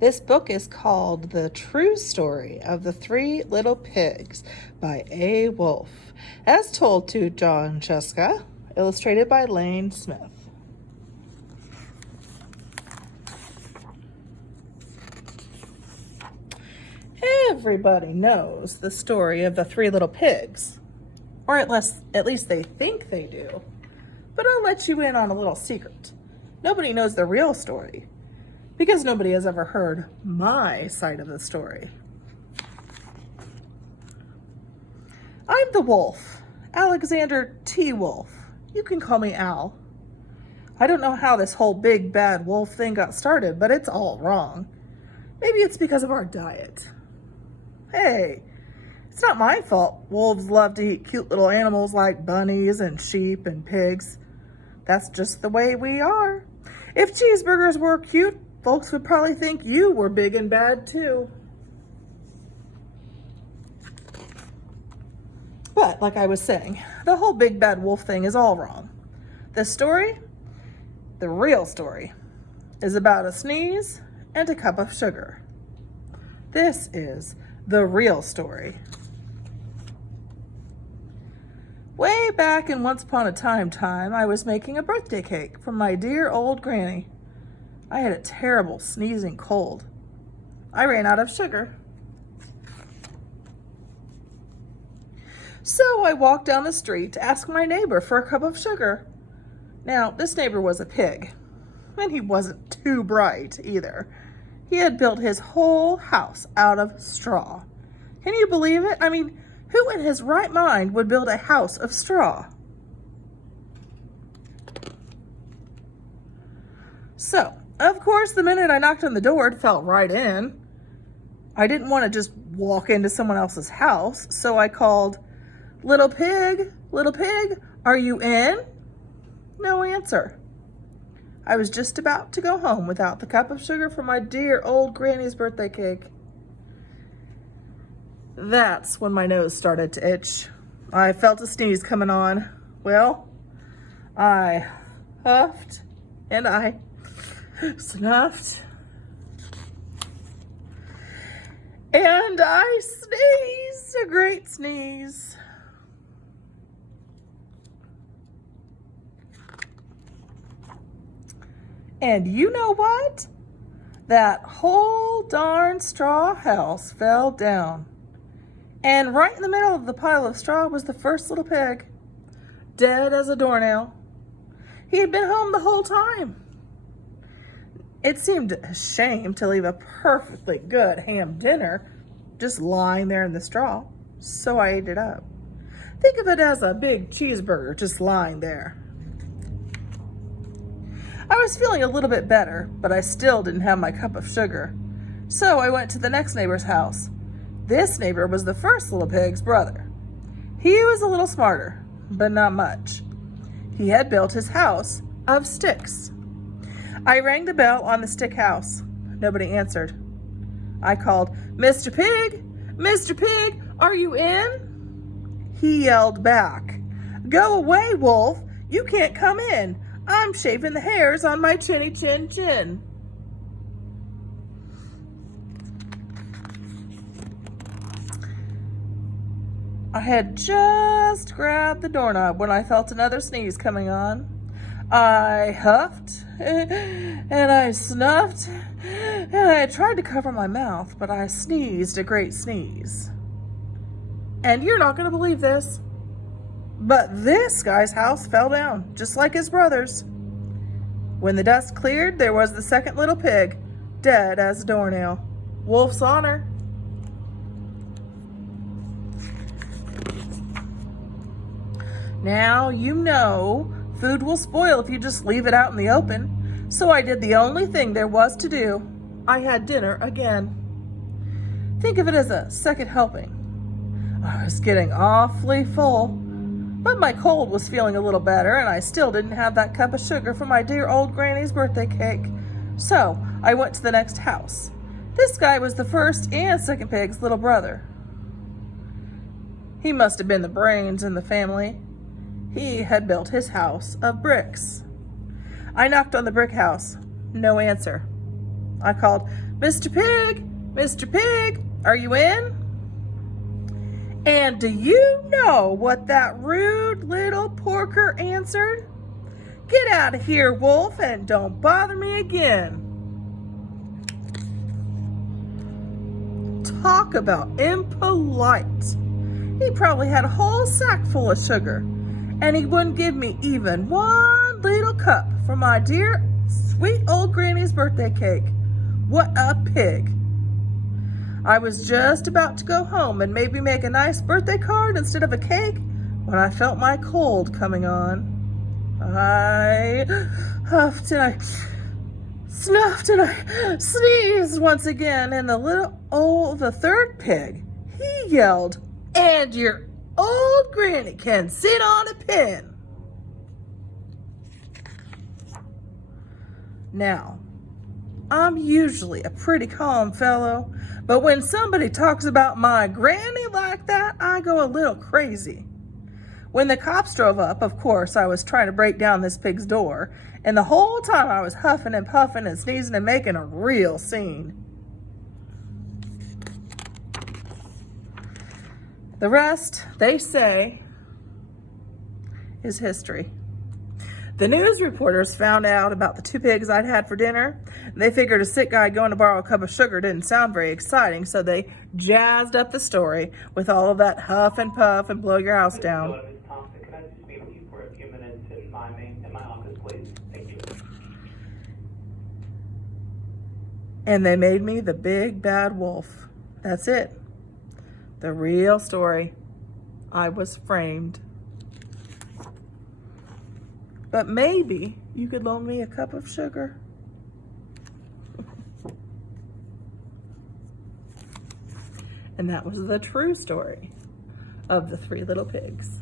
This book is called The True Story of the Three Little Pigs by A. Wolfe, as told to John Sciezka, illustrated by Lane Smith. Everybody knows the story of the three little pigs, or at least they think they do. But I'll let you in on a little secret. Nobody knows the real story, because nobody has ever heard my side of the story. I'm the wolf, Alexander T. Wolfe. You can call me Al. I don't know how this whole big bad wolf thing got started, but it's all wrong. Maybe it's because of our diet. Hey, it's not my fault wolves love to eat cute little animals like bunnies and sheep and pigs. That's just the way we are. If cheeseburgers were cute, folks would probably think you were big and bad too. But like I was saying, the whole big bad wolf thing is all wrong. The story, the real story, is about a sneeze and a cup of sugar. This is the real story. Way back in once upon a time, I was making a birthday cake for my dear old granny. I had a terrible sneezing cold. I ran out of sugar. So I walked down the street to ask my neighbor for a cup of sugar. Now, this neighbor was a pig, and he wasn't too bright either. He had built his whole house out of straw. Can you believe it? I mean, who in his right mind would build a house of straw? So, of course, the minute I knocked on the door, it fell right in. I didn't want to just walk into someone else's house, so I called, little pig, are you in?" No answer. I was just about to go home without the cup of sugar for my dear old granny's birthday cake. That's when my nose started to itch. I felt a sneeze coming on. Well, I huffed and I snuffed and I sneezed a great sneeze. And you know what? That whole darn straw house fell down. And right in the middle of the pile of straw was the first little pig, dead as a doornail. He had been home the whole time. It seemed a shame to leave a perfectly good ham dinner just lying there in the straw, so I ate it up. Think of it as a big cheeseburger just lying there. I was feeling a little bit better, but I still didn't have my cup of sugar. So I went to the next neighbor's house. This neighbor was the first little pig's brother. He was a little smarter, but not much. He had built his house of sticks. I rang the bell on the stick house. Nobody answered. I called, Mr. Pig, are you in?" He yelled back, "Go away, Wolf. You can't come in. I'm shaving the hairs on my chinny chin chin." I had just grabbed the doorknob when I felt another sneeze coming on. I huffed and I snuffed and I tried to cover my mouth, but I sneezed a great sneeze. And you're not going to believe this, but this guy's house fell down, just like his brother's. When the dust cleared, there was the second little pig, dead as a doornail. Wolf's honor. Now you know food will spoil if you just leave it out in the open, so I did the only thing there was to do. I had dinner again. Think of it as a second helping. I was getting awfully full, but my cold was feeling a little better, and I still didn't have that cup of sugar for my dear old granny's birthday cake. So I went to the next house. This guy was the first and second pig's little brother. He must have been the brains in the family. He had built his house of bricks. I knocked on the brick house. No answer. I called, "Mr. Pig, Mr. Pig, are you in?" And do you know what that rude little porker answered? "Get out of here, Wolf, and don't bother me again." Talk about impolite. He probably had a whole sack full of sugar, and he wouldn't give me even one little cup for my dear, sweet old granny's birthday cake. What a pig. I was just about to go home and maybe make a nice birthday card instead of a cake when I felt my cold coming on. I huffed and I snuffed and I sneezed once again, and the third pig, he yelled, "And your old granny can sit on a pin." Now, I'm usually a pretty calm fellow, but when somebody talks about my granny like that, I go a little crazy. When the cops drove up, of course, I was trying to break down this pig's door, and the whole time I was huffing and puffing and sneezing and making a real scene. The rest, they say, is history. The news reporters found out about the 2 pigs I'd had for dinner. They figured a sick guy going to borrow a cup of sugar didn't sound very exciting, so they jazzed up the story with all of that huff and puff and blow your house down. Ms. Thompson, can I just speak with you for a few minutes in my office, please? Thank you. And they made me the big bad wolf. That's it. The real story. I was framed. But maybe you could loan me a cup of sugar. And that was the true story of the 3 little pigs.